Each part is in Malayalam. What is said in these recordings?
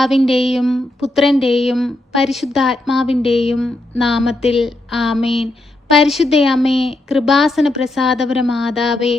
പിതാവിൻ്റെയും പുത്രൻ്റെയും പരിശുദ്ധാത്മാവിൻ്റെയും നാമത്തിൽ ആമേൻ. പരിശുദ്ധയമ്മേ, കൃപാസന പ്രസാദപര മാതാവേ,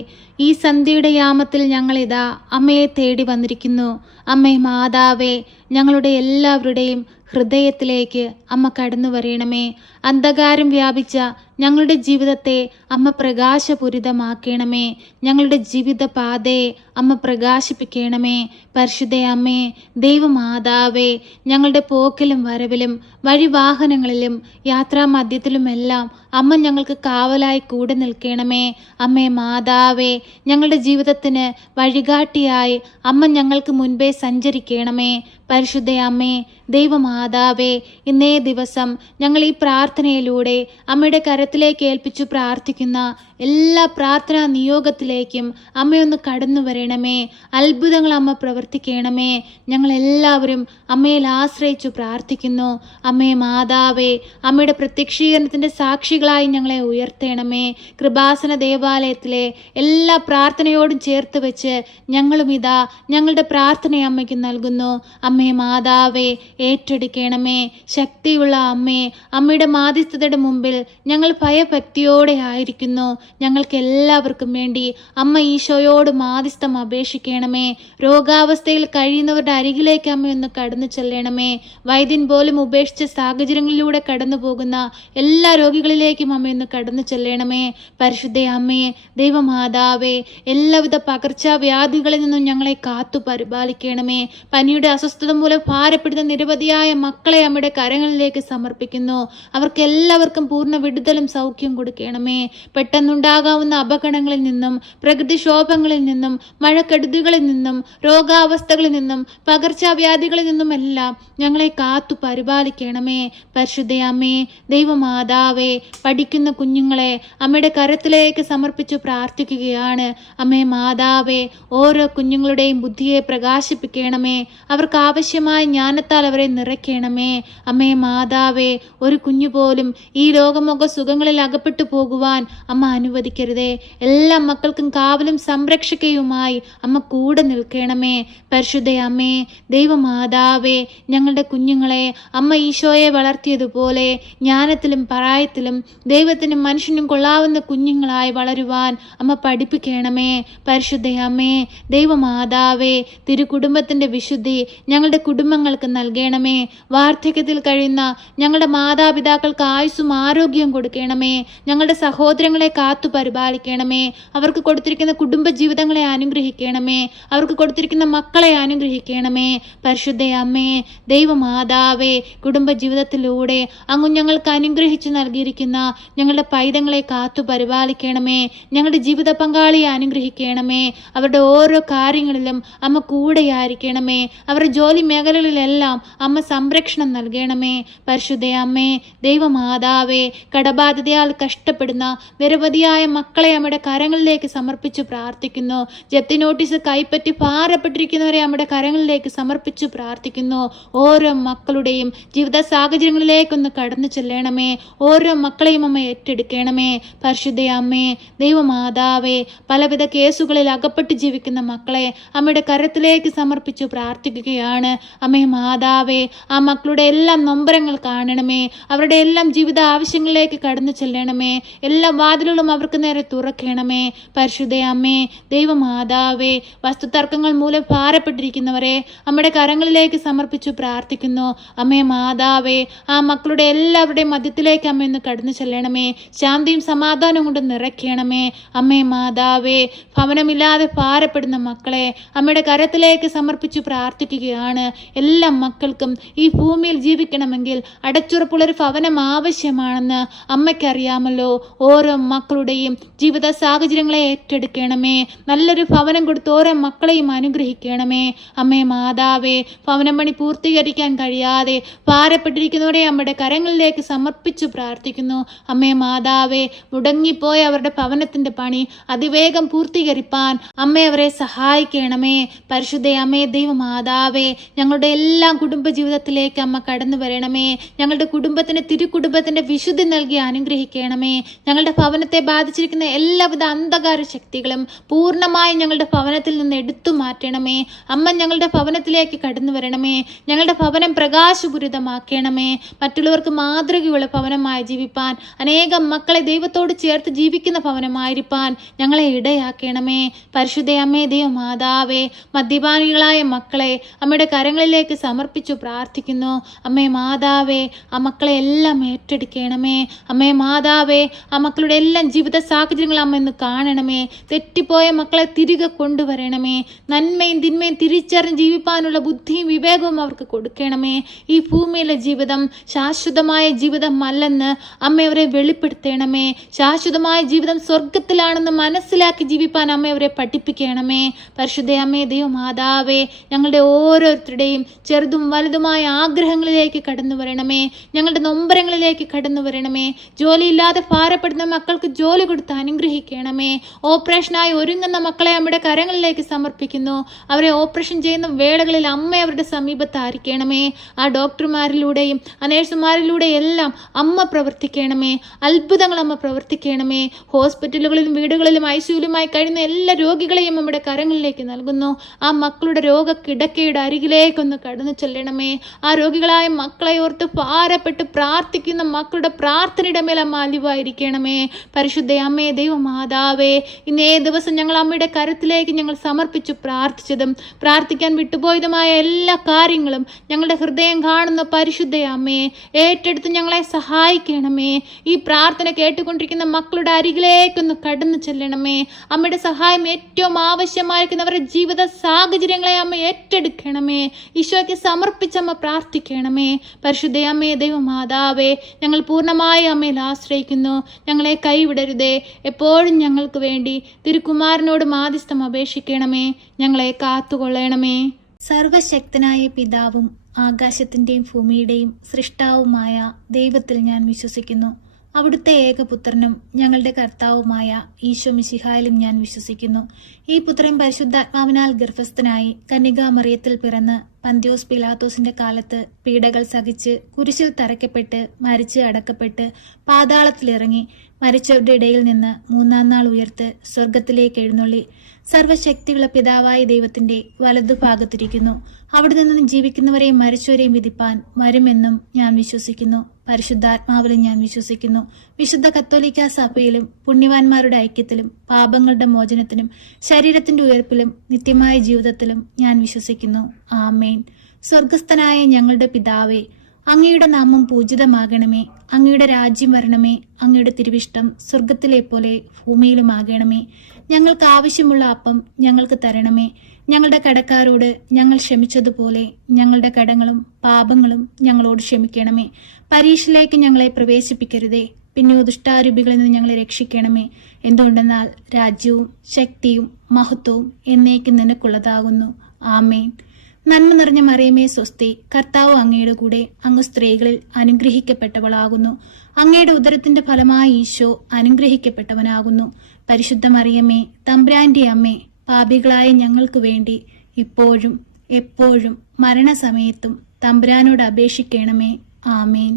ഈ സന്ധ്യയുടെ യാമത്തിൽ ഞങ്ങളിതാ അമ്മയെ തേടി വന്നിരിക്കുന്നു. അമ്മേ മാതാവേ, ഞങ്ങളുടെ എല്ലാവരുടെയും ഹൃദയത്തിലേക്ക് അമ്മ കടന്നു വരണമേ. അന്ധകാരം വ്യാപിച്ച ഞങ്ങളുടെ ജീവിതത്തെ അമ്മ പ്രകാശപൂരിതമാക്കണമേ. ഞങ്ങളുടെ ജീവിത പാതയെ അമ്മ പ്രകാശിപ്പിക്കണമേ. പരിശുദ്ധ അമ്മേ, ദൈവമാതാവേ, ഞങ്ങളുടെ പോക്കിലും വരവിലും വഴിവാഹനങ്ങളിലും യാത്രാമധ്യത്തിലുമെല്ലാം അമ്മ ഞങ്ങൾക്ക് കാവലായി കൂടെ നിൽക്കണമേ. അമ്മേ മാതാവേ, ഞങ്ങളുടെ ജീവിതത്തിന് വഴികാട്ടിയായി അമ്മ ഞങ്ങൾക്ക് മുൻപേ സഞ്ചരിക്കണമേ. പരിശുദ്ധ അമ്മേ, ദൈവമാതാവേ, ഇന്നേ ദിവസം ഞങ്ങൾ ഈ പ്രാർത്ഥനയിലൂടെ അമ്മയുടെ കരത്തിലേക്ക് ഏൽപ്പിച്ചു പ്രാർത്ഥിക്കുന്ന എല്ലാ പ്രാർത്ഥനാ നിയോഗത്തിലേക്കും അമ്മയൊന്ന് കടന്നു വരണമേ. അത്ഭുതങ്ങൾ അമ്മ പ്രവർത്തിക്കണമേ. ഞങ്ങളെല്ലാവരും അമ്മയിൽ ആശ്രയിച്ചു പ്രാർത്ഥിക്കുന്നു. അമ്മേ മാതാവേ, അമ്മയുടെ പ്രത്യക്ഷീകരണത്തിൻ്റെ സാക്ഷികളായി ഞങ്ങളെ ഉയർത്തണമേ. കൃപാസന ദേവാലയത്തിലെ എല്ലാ പ്രാർത്ഥനയോടും ചേർത്ത് വെച്ച് ഞങ്ങളും ഇതാ ഞങ്ങളുടെ പ്രാർത്ഥന അമ്മയ്ക്ക് നൽകുന്നു. അമ്മേ മാതാവേ, ഏറ്റെടുക്കണമേ. ശക്തിയുള്ള അമ്മേ, അമ്മയുടെ മാധ്യസ്ഥതയുടെ മുമ്പിൽ ഞങ്ങൾ ഭയഭക്തിയോടെ ആയിരിക്കുന്നു. ഞങ്ങൾക്ക് എല്ലാവർക്കും വേണ്ടി അമ്മ ഈശോയോട് മാധ്യസ്ഥം അപേക്ഷിക്കണമേ. രോഗാവസ്ഥയിൽ കഴിയുന്നവരുടെ അരികിലേക്ക് അമ്മയൊന്ന് കടന്നു ചെല്ലണമേ. വൈദ്യൻ പോലും ഉപേക്ഷിച്ച സാഹചര്യങ്ങളിലൂടെ കടന്നു പോകുന്ന എല്ലാ രോഗികളിലേക്കും അമ്മയൊന്ന് കടന്നു ചെല്ലണമേ. പരിശുദ്ധ അമ്മയെ, ദൈവമാതാവേ, എല്ലാവിധ പകർച്ചവ്യാധികളിൽ നിന്നും ഞങ്ങളെ കാത്തു പരിപാലിക്കണമേ. പനിയുടെ അസ്വസ്ഥത മൂലം ഭാരപ്പെടുന്ന നിരവധിയായ മക്കളെ അമ്മയുടെ കരങ്ങളിലേക്ക് സമർപ്പിക്കുന്നു. അവർക്ക് എല്ലാവർക്കും പൂർണ്ണ വിടുതലും സൗഖ്യം കൊടുക്കണമേ. പെട്ടെന്നുണ്ടാകാവുന്ന അപകടങ്ങളിൽ നിന്നും പ്രകൃതിക്ഷോഭങ്ങളിൽ നിന്നും മഴക്കെടുതികളിൽ നിന്നും രോഗാവസ്ഥകളിൽ നിന്നും പകർച്ചവ്യാധികളിൽ നിന്നുമെല്ലാം ഞങ്ങളെ കാത്തു പരിപാലിക്കണമേ. പരിശുദ്ധ അമ്മേ, ദൈവമാതാവേ, പഠിക്കുന്ന കുഞ്ഞുങ്ങളെ അമ്മയുടെ കരത്തിലേക്ക് സമർപ്പിച്ചു പ്രാർത്ഥിക്കുകയാണ്. അമ്മേ മാതാവേ, ഓരോ കുഞ്ഞുങ്ങളുടെയും ബുദ്ധിയെ പ്രകാശിപ്പിക്കണമേ. അവർക്ക് ആവശ്യമായ ജ്ഞാനത്താൽ അവരെ നിറയ്ക്കണമേ. അമ്മേ മാതാവേ, ഒരു കുഞ്ഞു പോലും ഈ ലോകമൊക്കെ സുഖങ്ങളിൽ അകപ്പെട്ടു പോകുവാൻ അമ്മ അനുവദിക്കരുതേ. എല്ലാ മക്കൾക്കും കാവലും സംരക്ഷകയുമായി അമ്മ കൂടെ നിൽക്കണമേ. പരിശുദ്ധ അമ്മേ, ദൈവമാതാവേ, ഞങ്ങളുടെ കുഞ്ഞുങ്ങളെ അമ്മ ഈശോയെ വളർത്തിയതുപോലെ ജ്ഞാനത്തിലും പ്രായത്തിലും ദൈവത്തിനും മനുഷ്യനും കൊള്ളാവുന്ന കുഞ്ഞുങ്ങളായി വളരുവാൻ അമ്മ പഠിപ്പിക്കണമേ. പരിശുദ്ധ അമ്മേ, ദൈവമാതാവേ, തിരുകുടുംബത്തിൻ്റെ വിശുദ്ധി ഞങ്ങളുടെ കുടുംബങ്ങൾക്ക് നൽകണമേ. വാർദ്ധക്യത്തിൽ കഴിയുന്ന ഞങ്ങളുടെ മാതാപിതാക്കൾക്ക് ആയുസ്സും ആരോഗ്യവും കൊടുക്കണമേ. ഞങ്ങളുടെ സഹോദരങ്ങളെ കാത്തു പരിപാലിക്കണമേ. അവർക്ക് കൊടുത്തിരിക്കുന്ന കുടുംബ ജീവിതങ്ങളെ അനുഗ്രഹിക്കണമേ. അവർക്ക് കൊടുത്തിരിക്കുന്ന മക്കളെ അനുഗ്രഹിക്കണമേ. പരിശുദ്ധ അമ്മേ, ദൈവമാതാവേ, കുടുംബ ജീവിതത്തിലൂടെ അങ്ങ് ഞങ്ങൾക്ക് അനുഗ്രഹിച്ചു നൽകിയിരിക്കുന്ന ഞങ്ങളുടെ പൈതങ്ങളെ കാത്തു പരിപാലിക്കണമേ. ഞങ്ങളുടെ ജീവിത പങ്കാളിയെ അനുഗ്രഹിക്കണമേ. അവരുടെ ഓരോ കാര്യങ്ങളിലും അമ്മ കൂടെയായിരിക്കണമേ. അവരുടെ ജോലി മേഖലകളിലെല്ലാം അമ്മ സംരക്ഷണം നൽകണമേ. പരിശുദ്ധ അമ്മേ, ദൈവമാതാവേ, കടബാധ്യതയാൽ കഷ്ടപ്പെടുന്ന നിരവധിയായ മക്കളെ അമ്മയുടെ കരങ്ങളിലേക്ക് സമർപ്പിച്ചു പ്രാർത്ഥിക്കുന്നു. ജപ്തി നോട്ടീസ് കൈപ്പറ്റി ഭാരപ്പെട്ടിരിക്കുന്നവരെ അമ്മയുടെ കരങ്ങളിലേക്ക് സമർപ്പിച്ചു പ്രാർത്ഥിക്കുന്നു. ഓരോ മക്കളുടെയും ജീവിത സാഹചര്യങ്ങളിലേക്കൊന്ന് കടന്നു ചെല്ലണമേ. ഓരോ മക്കളെയും അമ്മ ഏറ്റെടുക്കണമേ. പരിശുദ്ധ അമ്മേ, ദൈവമാതാവേ, പലവിധ കേസുകളിൽ അകപ്പെട്ട് ജീവിക്കുന്ന മക്കളെ അമ്മയുടെ കരത്തിലേക്ക് സമർപ്പിച്ചു പ്രാർത്ഥിക്കുകയാണ്. അമ്മേ മാതാവേ, ആ മക്കളുടെ എല്ലാം നൊമ്പരങ്ങൾ കാണണമേ. അവരുടെ എല്ലാം ജീവിത ആവശ്യങ്ങളിലേക്ക് കടന്നു ചെല്ലണമേ. എല്ലാ വാതിലുകളും അവർക്ക് നേരെ തുറക്കണമേ. പരിശുദ്ധ അമ്മേ, ദൈവമാതാവേ, വസ്തുതർക്കങ്ങൾ മൂലം ഭാരപ്പെട്ടിരിക്കുന്നവരെ അമ്മയുടെ കരങ്ങളിലേക്ക് സമർപ്പിച്ചു പ്രാർത്ഥിക്കുന്നു. അമ്മേ മാതാവേ, ആ മക്കളുടെ എല്ലാവരുടെയും മധ്യത്തിലേക്ക് അമ്മയൊന്ന് കടന്നു ചെല്ലണമേ. ശാന്തിയും സമാധാനവും കൊണ്ട് നിറയ്ക്കണമേ. അമ്മേ മാതാവേ, ഭവനമില്ലാതെ ഭാരപ്പെടുന്ന മക്കളെ അമ്മയുടെ കരത്തിലേക്ക് സമർപ്പിച്ചു പ്രാർത്ഥിക്കുകയാണ്. എല്ലാ മക്കൾക്കും ഈ ഭൂമിയിൽ ജീവിക്കണമെങ്കിൽ അടച്ചുറപ്പുള്ളൊരു ഭവനം ആവശ്യമാണെന്ന് അമ്മയ്ക്കറിയാമല്ലോ. ഓരോ മക്കളുടെയും ജീവിത സാഹചര്യങ്ങളെ ഏറ്റെടുക്കണമേ. നല്ലൊരു ഭവനം കൊടുത്ത് ഓരോ മക്കളെയും അനുഗ്രഹിക്കണമേ. അമ്മേ മാതാവേ, ഭവനം പണി പൂർത്തീകരിക്കാൻ കഴിയാതെ ഭാരപ്പെട്ടിരിക്കുന്നവരെ അമ്മയുടെ കരങ്ങളിലേക്ക് സമർപ്പിച്ചു പ്രാർത്ഥിക്കുന്നു. അമ്മേ മാതാവേ, മുടങ്ങിപ്പോയ അവരുടെ ഭവനത്തിൻ്റെ പണി അതിവേഗം പൂർത്തീകരിപ്പാൻ അമ്മ അവരെ സഹായിക്കണമേ. പരിശുദ്ധ അമ്മേ, ദൈവമാതാവേ, ഞങ്ങളുടെ എല്ലാ കുടുംബ ജീവിതത്തിലേക്ക് അമ്മ കടന്നു വരണമേ. ഞങ്ങളുടെ കുടുംബത്തിന് തിരുക്കുടുംബത്തിൻ്റെ വിശുദ്ധി നൽകി അനുഗ്രഹിക്കണമേ. ഞങ്ങളുടെ ഭവനത്തെ ബാധിച്ചിരിക്കുന്ന എല്ലാവിധ അന്ധകാര ശക്തികളും പൂർണ്ണമായും ഞങ്ങളുടെ ഭവനത്തിൽ നിന്ന് എടുത്തു മാറ്റണമേ. അമ്മ ഞങ്ങളുടെ ഭവനത്തിലേക്ക് കടന്നു വരണമേ. ഞങ്ങളുടെ ഭവനം പ്രകാശപൂരിതമാക്കണമേ. മറ്റുള്ളവർക്ക് മാതൃകയുള്ള ഭവനമായി ജീവിപ്പാൻ, അനേകം മക്കളെ ദൈവത്തോട് ചേർത്ത് ജീവിക്കുന്ന ഭവനമായിരിക്കാൻ ഞങ്ങളെ ഇടയാക്കണമേ. പരിശുദ്ധ അമ്മേ, ദൈവമാതാവേ, മദ്യപാനികളായ മക്കളെ അമ്മയുടെ കരങ്ങളിലേക്ക് സമർപ്പിച്ചു പ്രാർത്ഥിക്കുന്നു. അമ്മേ മാതാവേ, ആ മക്കളെ എല്ലാം ഏറ്റെടുക്കണമേ. അമ്മേ മാതാവേ, ആ മക്കളുടെ എല്ലാം ജീവിത സാഹചര്യങ്ങൾ അമ്മ ഇന്ന് കാണണമേ. തെറ്റിപ്പോയ മക്കളെ തിരികെ കൊണ്ടുവരണമേ. നന്മയും തിന്മയും തിരിച്ചറിഞ്ഞ് ജീവിപ്പാനുള്ള ബുദ്ധിയും വിവേകവും അവർക്ക് കൊടുക്കണമേ. ഈ ഭൂമിയിലെ ജീവിതം ശാശ്വതമായ ജീവിതമല്ലെന്ന് അമ്മ അവരെ വെളിപ്പെടുത്തണമേ. ശാശ്വതമായ ജീവിതം സ്വർഗത്തിലാണെന്ന് മനസ്സിലാക്കി ജീവിപ്പാൻ അമ്മ അവരെ പഠിപ്പിക്കണമേ. പരിശുദ്ധ അമ്മേ, ദൈവമാതാവേ, ഞങ്ങളുടെ ഓരോരുത്തരുടെയും ചെറുതും വലുതുമായ ആഗ്രഹങ്ങളിലേക്ക് കടന്നു വരണമേ. ഞങ്ങളുടെ നൊമ്പരങ്ങളിലേക്ക് കടന്നു വരണമേ. ജോലിയില്ലാതെ ഭാരപ്പെടുന്ന മക്കൾക്ക് ജോലി കൊടുത്ത് അനുഗ്രഹിക്കണമേ. ഓപ്പറേഷനായി ഒരുങ്ങുന്ന മക്കളെ അമ്മയുടെ കരങ്ങളിലേക്ക് സമർപ്പിക്കുന്നു. അവരെ ഓപ്പറേഷൻ ചെയ്യുന്ന വേളകളിൽ അമ്മ അവരുടെ സമീപത്തായിരിക്കണമേ. ആ ഡോക്ടർമാരിലൂടെയും ആ നേഴ്സുമാരിലൂടെയും എല്ലാം അമ്മ പ്രവർത്തിക്കണമേ. അത്ഭുതങ്ങൾ അമ്മ പ്രവർത്തിക്കണമേ. ഹോസ്പിറ്റലുകളിലും വീടുകളിലും ഐസിയുലുമായി കഴിയുന്ന എല്ലാ രോഗികളെയും നമ്മുടെ കരങ്ങളിലേക്ക് നൽകുന്നു. ആ മക്കളുടെ രോഗക്കിടക്കയുടെ അരികിലേക്കൊന്ന് കടന്നു ചെല്ലണമേ. ആ രോഗികളായ മക്കളെ ഓർത്ത് ഭാരപ്പെട്ട് പ്രാർത്ഥിക്കുന്ന മക്കളുടെ പ്രാർത്ഥനയുടെ മേൽ അമ്മ അലിവായിരിക്കണമേ. പരിശുദ്ധ അമ്മേ, ദൈവമാതാവേ, ഇന്നേ ദിവസം ഞങ്ങൾ അമ്മയുടെ കരത്തിലേക്ക് ഞങ്ങൾ സമർപ്പിച്ചു പ്രാർത്ഥിച്ചതും പ്രാർത്ഥിക്കാൻ വിട്ടുപോയതുമായ എല്ലാ കാര്യങ്ങളും ഞങ്ങളുടെ ഹൃദയം കാണുന്ന പരിശുദ്ധ അമ്മയെ ഏറ്റെടുത്ത് ഞങ്ങളെ സഹായിക്കണമേ. ഈ പ്രാർത്ഥന കേട്ടുകൊണ്ടിരിക്കുന്ന മക്കളുടെ അരികിലേക്കൊന്ന് കടന്നു ചെല്ലണമേ. അമ്മയുടെ സഹായം ഏറ്റവും ആവശ്യമായിരിക്കുന്നവരുടെ ജീവിത സാഹചര്യങ്ങളെ അമ്മ ഏറ്റെടുക്കണമേ. ഈശോയ്ക്ക് സമർപ്പിച്ചമ്മ പ്രാർത്ഥിക്കണമേ. പരിശുദ്ധ അമ്മേ, ദൈവമാതാവേ, ഞങ്ങൾ പൂർണ്ണമായി അമ്മയിൽ ആശ്രയിക്കുന്നു. ഞങ്ങളെ കൈവിടരുതേ. എപ്പോഴും ഞങ്ങൾക്ക് വേണ്ടി തിരുക്കുമാരനോട് മാധ്യസ്ഥം അപേക്ഷിക്കണമേ. ഞങ്ങളെ കാത്തുകൊള്ളണമേ. സർവശക്തനായ പിതാവും ആകാശത്തിൻ്റെയും ഭൂമിയുടെയും സൃഷ്ടാവുമായ ദൈവത്തിൽ ഞാൻ വിശ്വസിക്കുന്നു. അവിടുത്തെ ഏകപുത്രനും ഞങ്ങളുടെ കർത്താവുമായ ഈശോ മിശിഹായിലും ഞാൻ വിശ്വസിക്കുന്നു. ഈ പുത്രൻ പരിശുദ്ധാത്മാവിനാൽ ഗർഭസ്ഥനായി കന്യകാമറിയത്തിൽ പിറന്ന് പന്ത്യോസ് പിലാത്തോസിന്റെ കാലത്ത് പീഡകൾ സഹിച്ച് കുരിശിൽ തറയ്ക്കപ്പെട്ട് മരിച്ച് അടക്കപ്പെട്ട് പാതാളത്തിലിറങ്ങി മരിച്ചവരുടെ ഇടയിൽ നിന്ന് മൂന്നാം നാൾ ഉയർത്ത് സ്വർഗത്തിലേക്ക് എഴുന്നള്ളി സർവശക്തിയുള്ള പിതാവായ ദൈവത്തിന്റെ വലതുഭാഗത്തിരിക്കുന്നു. അവിടെ നിന്ന് ജീവിക്കുന്നവരെയും മരിച്ചവരെയും വിധിപ്പാൻ വരുമെന്നും ഞാൻ വിശ്വസിക്കുന്നു. പരിശുദ്ധാത്മാവിലും ഞാൻ വിശ്വസിക്കുന്നു. വിശുദ്ധ കത്തോലിക്കാ സഭയിലും പുണ്യവാന്മാരുടെ ഐക്യത്തിലും പാപങ്ങളുടെ മോചനത്തിനും ശരീരത്തിന്റെ ഉയർപ്പിലും നിത്യമായ ജീവിതത്തിലും ഞാൻ വിശ്വസിക്കുന്നു. ആമേൻ. സ്വർഗസ്ഥനായ ഞങ്ങളുടെ പിതാവേ, അങ്ങയുടെ നാമം പൂജിതമാകണമേ. അങ്ങയുടെ രാജ്യം വരണമേ. അങ്ങയുടെ തിരുവിഷ്ടം സ്വർഗത്തിലെ പോലെ ഭൂമിയിലുമാകണമേ. ഞങ്ങൾക്ക് ആവശ്യമുള്ള അപ്പം ഞങ്ങൾക്ക് തരണമേ. ഞങ്ങളുടെ കടക്കാരോട് ഞങ്ങൾ ക്ഷമിച്ചതുപോലെ ഞങ്ങളുടെ കടങ്ങളും പാപങ്ങളും ഞങ്ങളോട് ക്ഷമിക്കണമേ. പരീക്ഷയിലേക്ക് ഞങ്ങളെ പ്രവേശിപ്പിക്കരുതേ, പിന്നെ ദുഷ്ടാരൂപികളിൽ നിന്ന് ഞങ്ങളെ രക്ഷിക്കണമേ. എന്തുകൊണ്ടെന്നാൽ രാജ്യവും ശക്തിയും മഹത്വവും എന്നേക്കും നിനക്കുള്ളതാകുന്നു. ആമേൻ. നന്മ നിറഞ്ഞ മറിയമേ സ്വസ്തി, കർത്താവ് അങ്ങയുടെ കൂടെ, അങ്ങ് സ്ത്രീകളിൽ അനുഗ്രഹിക്കപ്പെട്ടവളാകുന്നു. അങ്ങയുടെ ഉദരത്തിന്റെ ഫലമായ ഈശോ അനുഗ്രഹിക്കപ്പെട്ടവനാകുന്നു. പരിശുദ്ധ മറിയമേ, തമ്പുരാന്റെ അമ്മേ, പാപികളായ ഞങ്ങൾക്ക് വേണ്ടി ഇപ്പോഴും എപ്പോഴും മരണസമയത്തും തമ്പുരാനോട് അപേക്ഷിക്കണമേ. ആമേൻ.